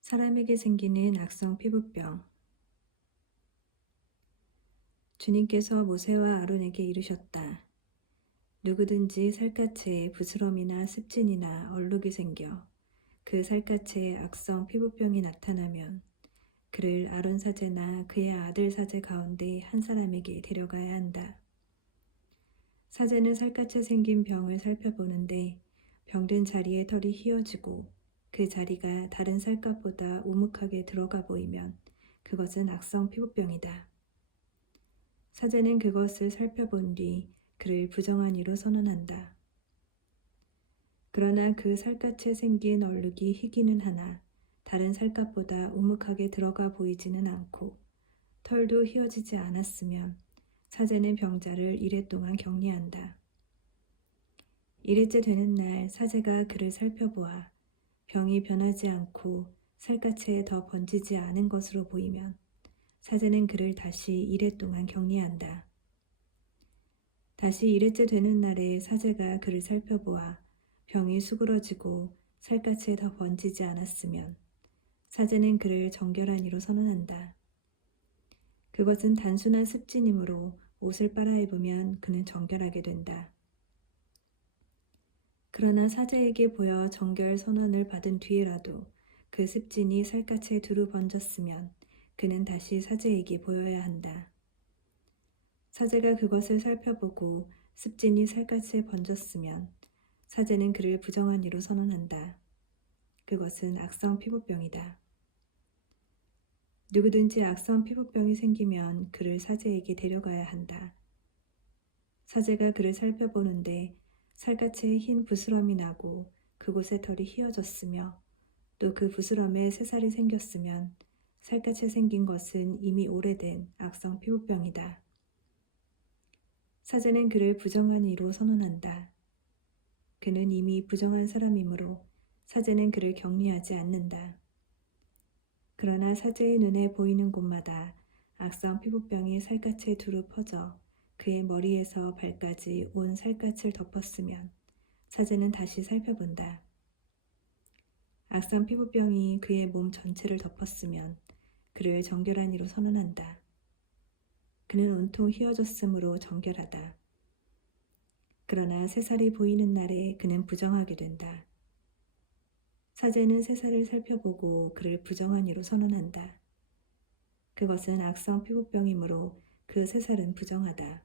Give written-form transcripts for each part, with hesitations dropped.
사람에게 생기는 악성 피부병. 주님께서 모세와 아론에게 이르셨다. 누구든지 살갗에 부스럼이나 습진이나 얼룩이 생겨 그 살갗에 악성 피부병이 나타나면 그를 아론 사제나 그의 아들 사제 가운데 한 사람에게 데려가야 한다. 사제는 살갗에 생긴 병을 살펴보는데 병든 자리에 털이 휘어지고 그 자리가 다른 살갗보다 오목하게 들어가 보이면 그것은 악성 피부병이다. 사제는 그것을 살펴본 뒤 그를 부정한 이로 선언한다. 그러나 그 살갗에 생긴 얼룩이 희기는 하나 다른 살갗보다 오목하게 들어가 보이지는 않고 털도 휘어지지 않았으면 사제는 병자를 이래 동안 격리한다. 이래째 되는 날 사제가 그를 살펴보아 병이 변하지 않고 살갗에 더 번지지 않은 것으로 보이면 사제는 그를 다시 이래 동안 격리한다. 다시 이래째 되는 날에 사제가 그를 살펴보아 병이 수그러지고 살갗에 더 번지지 않았으면 사제는 그를 정결한 이로 선언한다. 그것은 단순한 습진이므로 옷을 빨아입으면 그는 정결하게 된다. 그러나 사제에게 보여 정결 선언을 받은 뒤에라도 그 습진이 살갗에 두루 번졌으면 그는 다시 사제에게 보여야 한다. 사제가 그것을 살펴보고 습진이 살갗에 번졌으면 사제는 그를 부정한 이로 선언한다. 그것은 악성 피부병이다. 누구든지 악성 피부병이 생기면 그를 사제에게 데려가야 한다. 사제가 그를 살펴보는데 살갗에 흰 부스럼이 나고 그곳에 털이 휘어졌으며 또 그 부스럼에 새살이 생겼으면 살갗에 생긴 것은 이미 오래된 악성 피부병이다. 사제는 그를 부정한 이로 선언한다. 그는 이미 부정한 사람이므로 사제는 그를 격리하지 않는다. 그러나 사제의 눈에 보이는 곳마다 악성 피부병이 살갗에 두루 퍼져 그의 머리에서 발까지 온 살갗을 덮었으면 사제는 다시 살펴본다. 악성 피부병이 그의 몸 전체를 덮었으면 그를 정결한 이로 선언한다. 그는 온통 휘어졌으므로 정결하다. 그러나 새살이 보이는 날에 그는 부정하게 된다. 사제는 새살을 살펴보고 그를 부정한 이로 선언한다. 그것은 악성 피부병이므로 그 새살은 부정하다.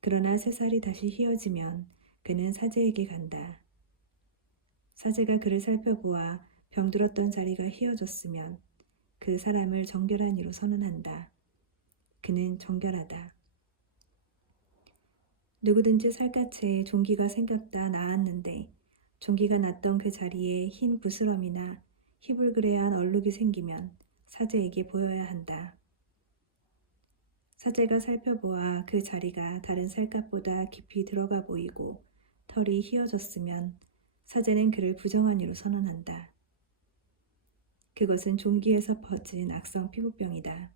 그러나 새살이 다시 휘어지면 그는 사제에게 간다. 사제가 그를 살펴보아 병들었던 자리가 휘어졌으면 그 사람을 정결한 이로 선언한다. 그는 정결하다. 누구든지 살갗에 종기가 생겼다 나았는데 종기가 났던 그 자리에 흰 부스럼이나 희불그레한 얼룩이 생기면 사제에게 보여야 한다. 사제가 살펴보아 그 자리가 다른 살갗보다 깊이 들어가 보이고 털이 휘어졌으면 사제는 그를 부정한 이로 선언한다. 그것은 종기에서 퍼진 악성 피부병이다.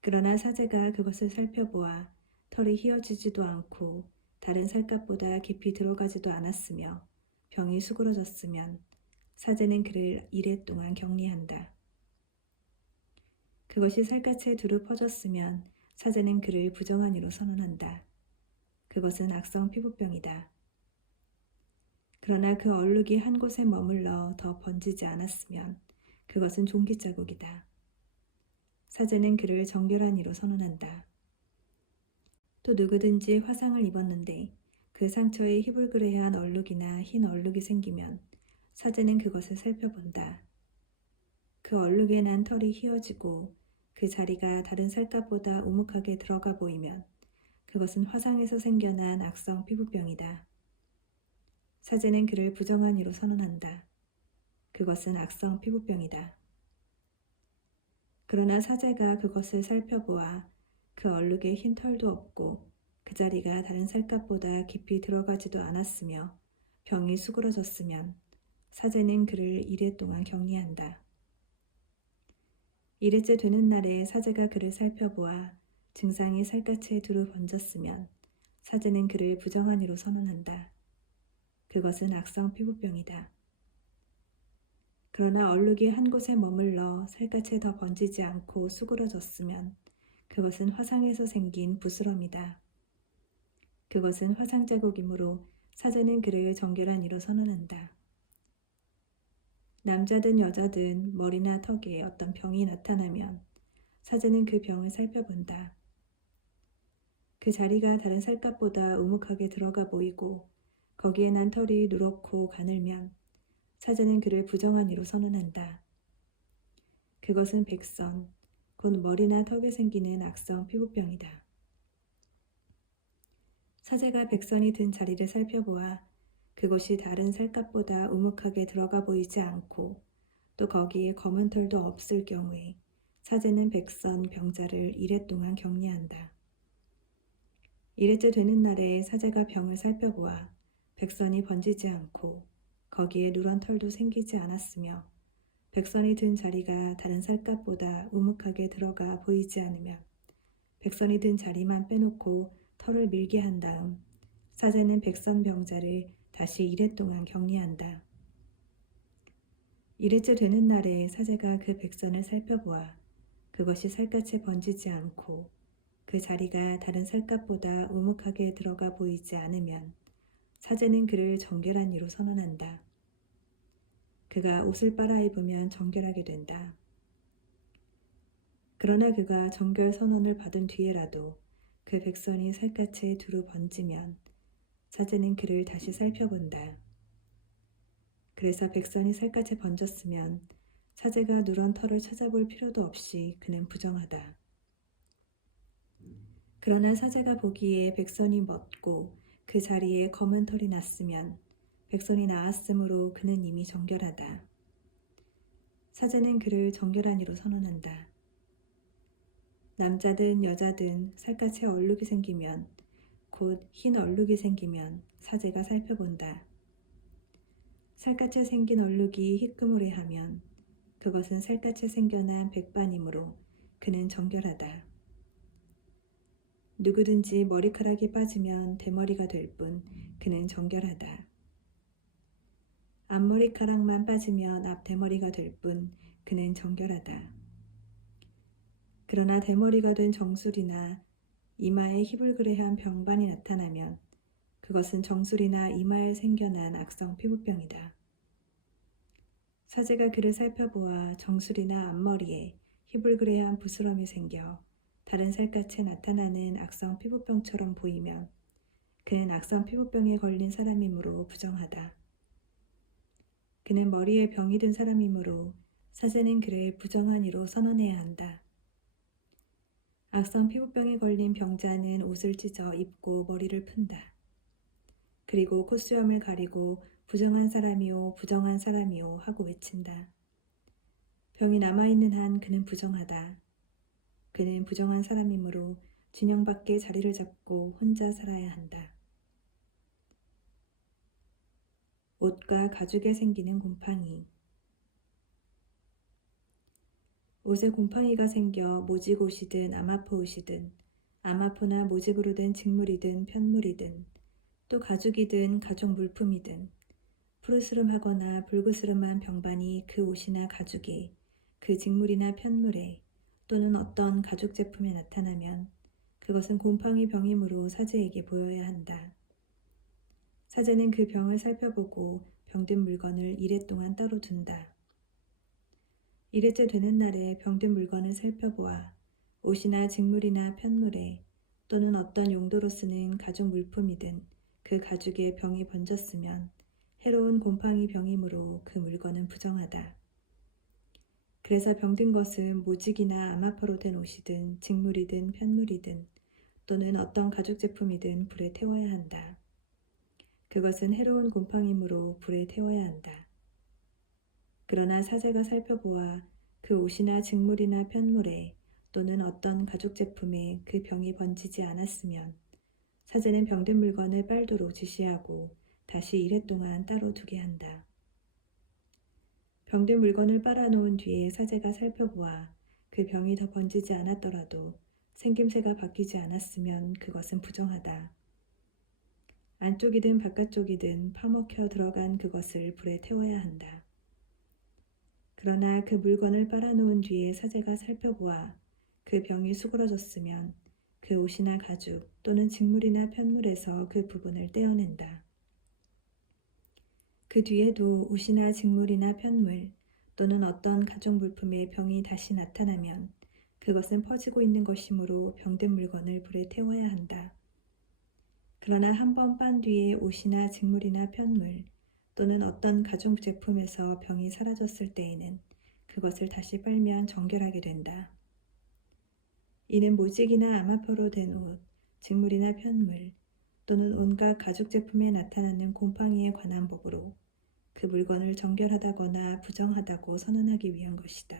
그러나 사제가 그것을 살펴보아 털이 휘어지지도 않고 다른 살갗보다 깊이 들어가지도 않았으며 병이 수그러졌으면 사제는 그를 이래 동안 격리한다. 그것이 살갗에 두루 퍼졌으면 사제는 그를 부정한 이로 선언한다. 그것은 악성 피부병이다. 그러나 그 얼룩이 한 곳에 머물러 더 번지지 않았으면 그것은 종기 자국이다. 사제는 그를 정결한 이로 선언한다. 또 누구든지 화상을 입었는데 그 상처에 희불그레한 얼룩이나 흰 얼룩이 생기면 사제는 그것을 살펴본다. 그 얼룩에 난 털이 휘어지고 그 자리가 다른 살갗보다 오목하게 들어가 보이면 그것은 화상에서 생겨난 악성 피부병이다. 사제는 그를 부정한 이로 선언한다. 그것은 악성 피부병이다. 그러나 사제가 그것을 살펴보아 그 얼룩에 흰 털도 없고 그 자리가 다른 살갗보다 깊이 들어가지도 않았으며 병이 수그러졌으면 사제는 그를 이래 동안 격리한다. 이래째 되는 날에 사제가 그를 살펴보아 증상이 살갗에 두루 번졌으면 사제는 그를 부정한 이로 선언한다. 그것은 악성 피부병이다. 그러나 얼룩이 한 곳에 머물러 살갗에 더 번지지 않고 수그러졌으면 그것은 화상에서 생긴 부스럼이다. 그것은 화상 자국이므로 사제는 그를 정결한 이로 선언한다. 남자든 여자든 머리나 턱에 어떤 병이 나타나면 사제는 그 병을 살펴본다. 그 자리가 다른 살갗보다 우묵하게 들어가 보이고 거기에 난 털이 누렇고 가늘면 사제는 그를 부정한 이로 선언한다. 그것은 백선, 곧 머리나 턱에 생기는 악성 피부병이다. 사제가 백선이 든 자리를 살펴보아 그곳이 다른 살갗보다 우묵하게 들어가 보이지 않고 또 거기에 검은 털도 없을 경우에 사제는 백선 병자를 이래 동안 격리한다. 이래째 되는 날에 사제가 병을 살펴보아 백선이 번지지 않고 거기에 누런 털도 생기지 않았으며 백선이 든 자리가 다른 살갗보다 우묵하게 들어가 보이지 않으면 백선이 든 자리만 빼놓고 털을 밀게 한 다음 사제는 백선 병자를 다시 이래 동안 격리한다. 이래째 되는 날에 사제가 그 백선을 살펴보아 그것이 살갗에 번지지 않고 그 자리가 다른 살갗보다 우묵하게 들어가 보이지 않으면 사제는 그를 정결한 이로 선언한다. 그가 옷을 빨아입으면 정결하게 된다. 그러나 그가 정결 선언을 받은 뒤에라도 그 백선이 살갗에 두루 번지면 사제는 그를 다시 살펴본다. 그래서 백선이 살갗에 번졌으면 사제가 누런 털을 찾아볼 필요도 없이 그는 부정하다. 그러나 사제가 보기에 백선이 멎고 그 자리에 검은 털이 났으면 백선이 나았으므로 그는 이미 정결하다. 사제는 그를 정결한 이로 선언한다. 남자든 여자든 살갗에 얼룩이 생기면 곧 흰 얼룩이 생기면 사제가 살펴본다. 살갗에 생긴 얼룩이 희끄무레하면 그것은 살갗에 생겨난 백반이므로 그는 정결하다. 누구든지 머리카락이 빠지면 대머리가 될 뿐 그는 정결하다. 앞머리카락만 빠지면 앞대머리가 될 뿐 그는 정결하다. 그러나 대머리가 된 정술이나 이마에 희불그레한 병반이 나타나면 그것은 정술이나 이마에 생겨난 악성 피부병이다. 사제가 그를 살펴보아 정술이나 앞머리에 희불그레한 부스럼이 생겨 다른 살갗에 나타나는 악성 피부병처럼 보이면 그는 악성 피부병에 걸린 사람이므로 부정하다. 그는 머리에 병이 든 사람이므로 사제는 그를 부정한 이로 선언해야 한다. 악성 피부병에 걸린 병자는 옷을 찢어 입고 머리를 푼다. 그리고 콧수염을 가리고 부정한 사람이요 부정한 사람이요 하고 외친다. 병이 남아있는 한 그는 부정하다. 그는 부정한 사람이므로 진영 밖에 자리를 잡고 혼자 살아야 한다. 옷과 가죽에 생기는 곰팡이. 옷에 곰팡이가 생겨 모직옷이든 아마포옷이든 아마포나 모직으로 된 직물이든 편물이든 또 가죽이든 가죽 물품이든 푸르스름하거나 붉으스름한 병반이 그 옷이나 가죽에 그 직물이나 편물에 또는 어떤 가죽 제품에 나타나면 그것은 곰팡이 병이므로 사제에게 보여야 한다. 사제는 그 병을 살펴보고 병든 물건을 이래 동안 따로 둔다. 이래째 되는 날에 병든 물건을 살펴보아 옷이나 직물이나 편물에 또는 어떤 용도로 쓰는 가죽 물품이든 그 가죽에 병이 번졌으면 해로운 곰팡이 병이므로 그 물건은 부정하다. 그래서 병든 것은 모직이나 아마포로 된 옷이든 직물이든 편물이든 또는 어떤 가죽 제품이든 불에 태워야 한다. 그것은 해로운 곰팡이므로 불에 태워야 한다. 그러나 사제가 살펴보아 그 옷이나 직물이나 편물에 또는 어떤 가죽 제품에 그 병이 번지지 않았으면 사제는 병든 물건을 빨도록 지시하고 다시 이래 동안 따로 두게 한다. 병든 물건을 빨아놓은 뒤에 사제가 살펴보아 그 병이 더 번지지 않았더라도 생김새가 바뀌지 않았으면 그것은 부정하다. 안쪽이든 바깥쪽이든 파먹혀 들어간 그것을 불에 태워야 한다. 그러나 그 물건을 빨아놓은 뒤에 사제가 살펴보아 그 병이 수그러졌으면 그 옷이나 가죽 또는 직물이나 편물에서 그 부분을 떼어낸다. 그 뒤에도 옷이나 직물이나 편물 또는 어떤 가죽 물품의 병이 다시 나타나면 그것은 퍼지고 있는 것이므로 병든 물건을 불에 태워야 한다. 그러나 한 번 빤 뒤에 옷이나 직물이나 편물 또는 어떤 가죽 제품에서 병이 사라졌을 때에는 그것을 다시 빨면 정결하게 된다. 이는 모직이나 암화포로 된 옷, 직물이나 편물 또는 온갖 가죽 제품에 나타나는 곰팡이에 관한 법으로 그 물건을 정결하다거나 부정하다고 선언하기 위한 것이다.